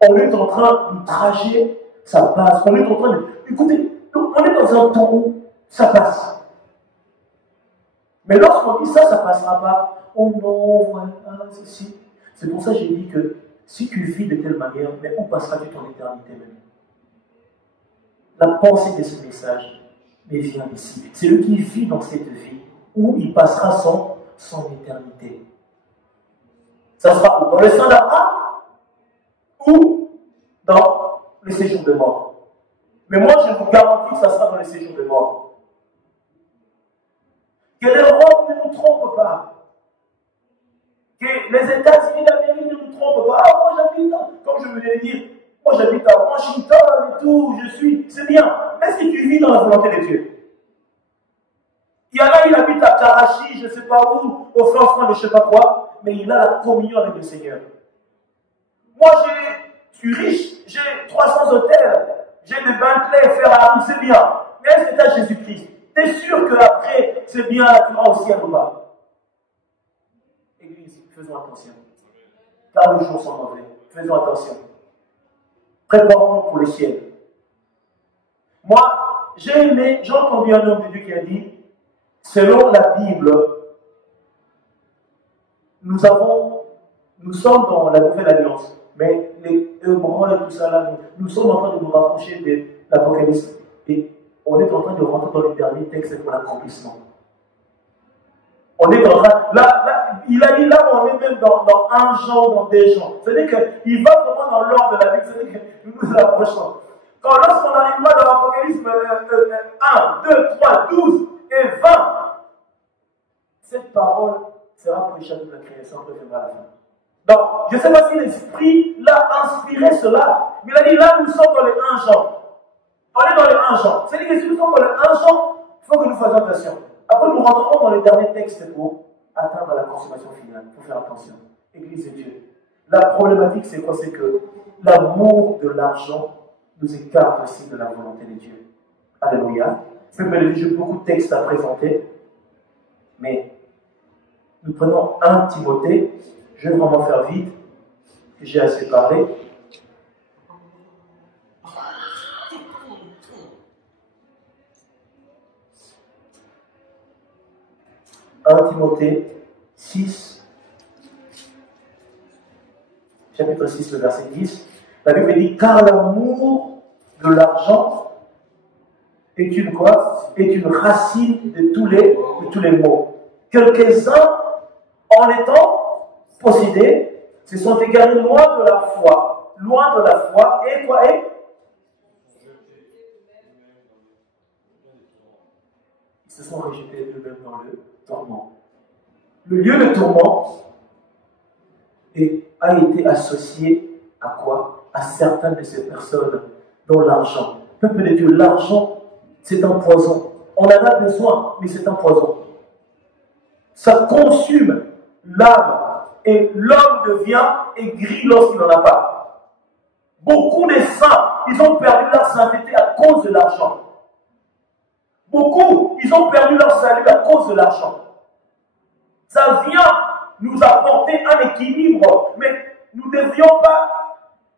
On est en train du trajet, ça passe. On est en train de... Écoutez, on est dans un temps où ça passe. Mais lorsqu'on dit ça, ça ne passera pas. Oh non, voilà, ceci. C'est pour ça que j'ai dit que si tu vis de telle manière, mais où passeras-tu ton éternité même? La pensée de ce message mais vient d'ici. C'est lui qui vit dans cette vie, où il passera son éternité. Ça sera où? Dans le sein d'Abraham ou dans le séjour de mort? Mais moi, je vous garantis que ça sera dans le séjour de mort. Que l'Europe ne nous trompe pas. Que les États-Unis d'Amérique ne nous trompent pas. Ah, moi j'habite, comme je voulais dire, moi j'habite à Washington et tout, c'est bien. Mais est-ce que tu vis dans la volonté de Dieu? Il y en a, il habite à Karachi, je ne sais pas où, au fin fond de je ne sais pas quoi, mais il a la communion avec le Seigneur. Moi, je suis riche, j'ai 300 hôtels, j'ai des Bentley, Ferrari, c'est bien. Mais est-ce que tu as Jésus-Christ? Tu es sûr qu'après, c'est bien, là, tu vas au ciel ou pas? Église, faisons attention. Car les jours sont mauvais. Faisons attention. Préparons-nous pour le ciel. Moi, j'ai entendu un homme de Dieu qui a dit, selon la Bible, nous sommes dans la nouvelle alliance, mais les Hébreux et tout ça là, nous sommes en train de nous rapprocher de l'Apocalypse et on est en train de rentrer dans les derniers textes pour l'accomplissement. On est en train, là, il a dit là, on est même dans un Jean, dans 2 Jean. C'est-à-dire qu'il va vraiment dans l'ordre de la Bible, c'est-à-dire que nous nous approchons. Lorsqu'on arrivera dans l'Apocalypse 1, 2, 3, 12 et 20, cette parole sera prêchée à toute la création, on reviendra à la fin. Donc, je ne sais pas si l'Esprit l'a inspiré cela, mais il a dit là, nous sommes dans les 1 Jean. On est dans les 1 Jean. C'est-à-dire que si nous sommes dans les 1 Jean, il faut que nous fassions attention. Après, nous rentrerons dans les derniers textes pour atteindre la consommation finale. Il faut faire attention. Église de Dieu. La problématique, c'est quoi? C'est que l'amour de l'argent nous écarte aussi de la volonté de Dieu. Alléluia. J'ai beaucoup de textes à présenter, mais nous prenons 1 Timothée. Je vais vraiment faire vite, j'ai assez parlé. Timothée 6, chapitre 6, le verset 10. La Bible dit, car l'amour de l'argent est une quoi? Est une racine de tous les maux. Quelques-uns, en étant possédés, se sont égarés loin de la foi. Loin de la foi, et quoi? Et ils se sont rejetés eux-mêmes dans le tourment. Le lieu de tourment a été associé à quoi? À certaines de ces personnes dont l'argent. Peuple de Dieu, l'argent, c'est un poison. On en a besoin, mais c'est un poison. Ça consume l'âme et l'homme devient aigri lorsqu'il n'en a pas. Beaucoup de saints, ils ont perdu leur sainteté à cause de l'argent. Beaucoup, ils ont perdu leur salut à cause de l'argent. Ça vient nous apporter un équilibre, mais nous ne devrions pas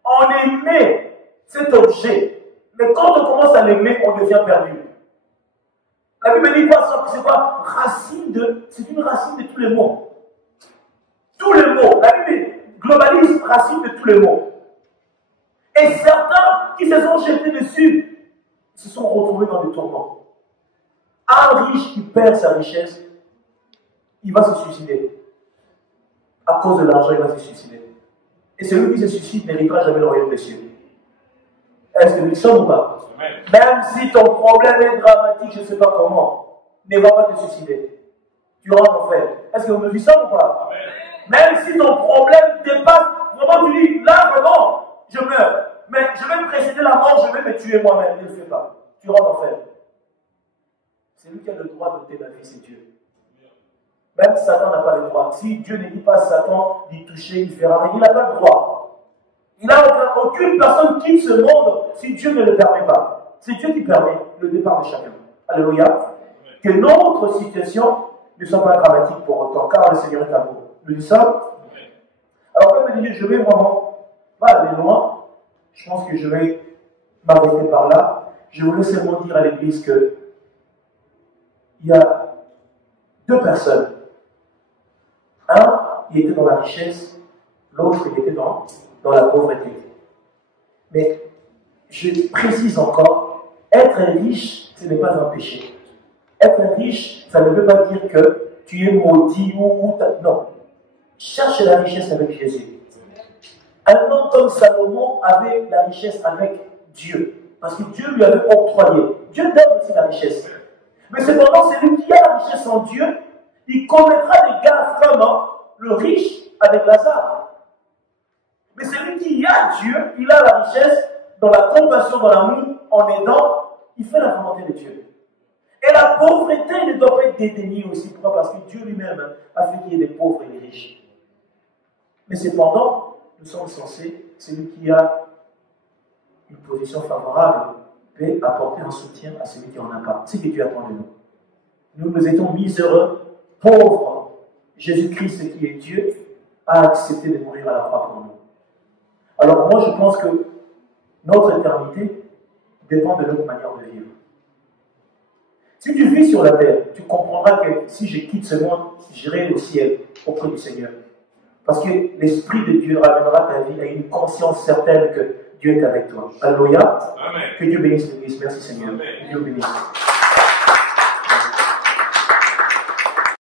en aimer cet objet. Mais quand on commence à l'aimer, on devient perdu. La Bible dit quoi? C'est quoi? C'est une racine de tous les maux. Tous les maux. La Bible globalise racine de tous les maux. Et certains qui se sont jetés dessus se sont retrouvés dans des tourments. Un riche qui perd sa richesse, il va se suicider. À cause de l'argent, il va se suicider. Et celui qui se suicide n'héritera jamais le royaume des cieux. Est-ce que nous le sommes ou pas? Même si ton problème est dramatique, je ne sais pas comment, ne va pas te suicider. Tu rentres en enfer. Est-ce que vous me dites ça ou pas? Même si ton problème dépasse, vraiment tu dis, là vraiment, je meurs. Mais je vais me précéder la mort, je vais me tuer moi-même. Ne le fais pas. Tu rentres en enfer. C'est lui qui a le droit d'ôter la vie, c'est Dieu. Même Satan n'a pas le droit. Si Dieu ne dit pas à Satan d'y toucher, il fera rien. Il n'a pas le droit. Il n'a aucune personne quitte ce monde si Dieu ne le permet pas. C'est Dieu qui permet le départ de chacun. Alléluia. Que notre situation ne soit pas dramatique pour autant, car le Seigneur est amour. Nous disons ça? Alors, comme je dis, je vais vraiment pas aller loin. Je pense que je vais m'arrêter par là. Je voulais seulement dire à l'Église que il y a deux personnes. Un, il était dans la richesse, l'autre, il était dans la pauvreté. Mais je précise encore, être riche, ce n'est pas un péché. Être riche, ça ne veut pas dire que tu es maudit ou non. Cherche la richesse avec Jésus. Un homme comme Salomon avait la richesse avec Dieu. Parce que Dieu lui avait octroyé. Dieu donne aussi la richesse. Mais cependant, celui qui a la richesse en Dieu, il commettra des gaffes comme le riche avec Lazare. Mais celui qui a Dieu, il a la richesse dans la compassion, dans l'amour, en aidant, il fait la volonté de Dieu. Et la pauvreté ne doit pas être dédaignée aussi. Pourquoi? Parce que Dieu lui-même a fait qu'il y ait des pauvres et des riches. Mais cependant, nous sommes censés, celui qui a une position favorable peut apporter un soutien à celui qui n'en a pas. C'est ce que Dieu attend de nous. Nous étions miséreux, pauvres. Jésus-Christ, qui est Dieu, a accepté de mourir à la croix pour nous. Alors moi, je pense que notre éternité dépend de notre manière de vivre. Si tu vis sur la terre, tu comprendras que si je quitte ce monde, j'irai au ciel auprès du Seigneur. Parce que l'Esprit de Dieu ramènera ta vie à une conscience certaine que Dieu est avec toi. Alléluia. Que Dieu bénisse l'Église. Merci Seigneur. Que Dieu bénisse.